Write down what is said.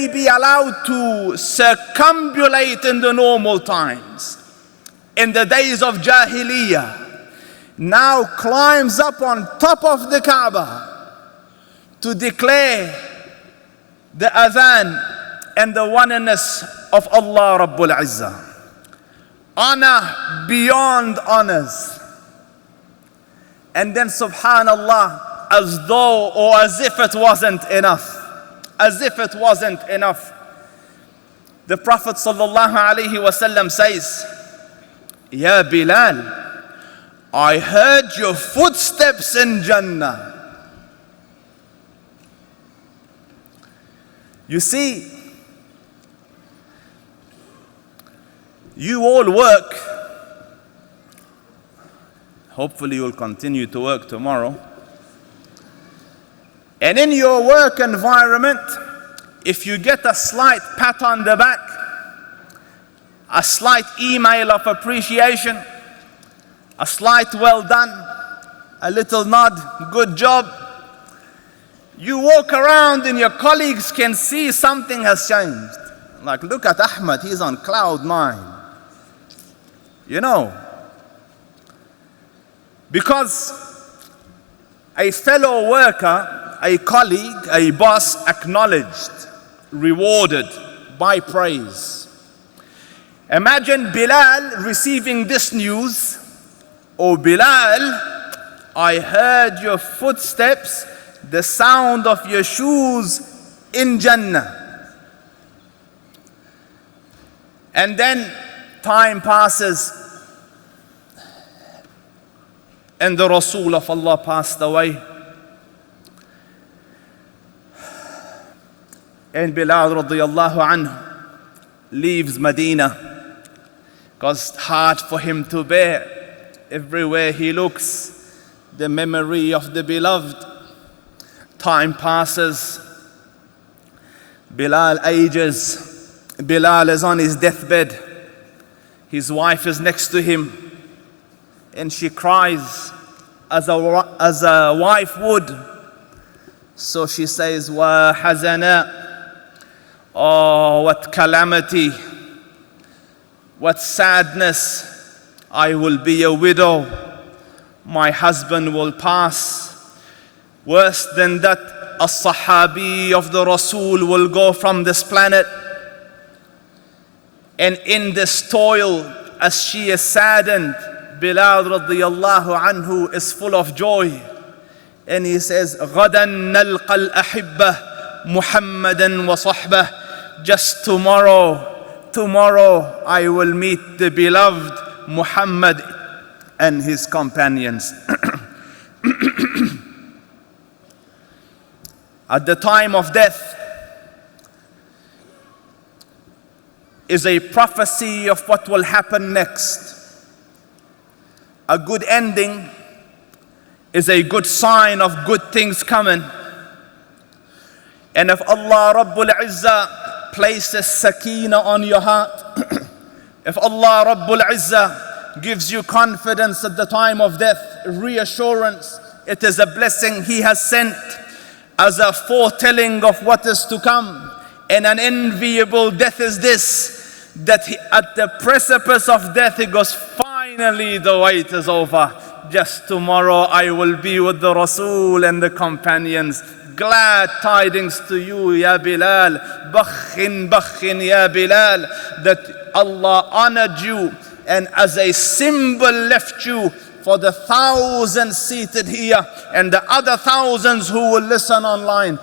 barely be allowed to circumambulate in the normal times, in the days of Jahiliyyah, now climbs up on top of the Kaaba to declare the adhan and the oneness of Allah Rabbul Izzah. Honor beyond honors. And then subhanallah, as though or as if it wasn't enough, the Prophet sallallahu alaihi wasallam says, Ya Bilal, I heard your footsteps in Jannah. You see, you all work. Hopefully you'll continue to work tomorrow. And in your work environment, if you get a slight pat on the back, a slight email of appreciation, a slight well done, a little nod, good job, you walk around and your colleagues can see something has changed. Like, look at Ahmed, he's on cloud 9. You know, because a fellow worker, a colleague, a boss acknowledged, rewarded by praise. Imagine Bilal receiving this news, "Oh Bilal, I heard your footsteps, the sound of your shoes in Jannah." And then time passes and the Rasul of Allah passed away. And Bilal radiyallahu anhu leaves Medina because it's hard for him to bear. Everywhere he looks, the memory of the beloved. Time passes. Bilal ages. Bilal is on his deathbed. His wife is next to him. And she cries as a wife would. So she says, "Wa hazana." Oh, what calamity, what sadness. I will be a widow. My husband will pass. Worse than that, a Sahabi of the Rasul will go from this planet. And in this toil, as she is saddened, Bilal radiyallahu anhu is full of joy. And he says, غَدًا نَلْقَ الْأَحِبَّةِ مُحَمَّدًا وَصَحْبَهِ. Just tomorrow I will meet the beloved Muhammad and his companions. At the time of death is a prophecy of what will happen next. A good ending is a good sign of good things coming. And if Allah Rabbul Izzah places sakina on your heart, if Allah Rabbul Izzah gives you confidence at the time of death, reassurance, it is a blessing He has sent as a foretelling of what is to come. And an enviable death is this, that at the precipice of death he goes, finally the wait is over. Just tomorrow I will be with the Rasul and the companions. Glad tidings to you, Ya Bilal. Bakhin, Ya Bilal. That Allah honored you and as a symbol left you for the thousands seated here and the other thousands who will listen online.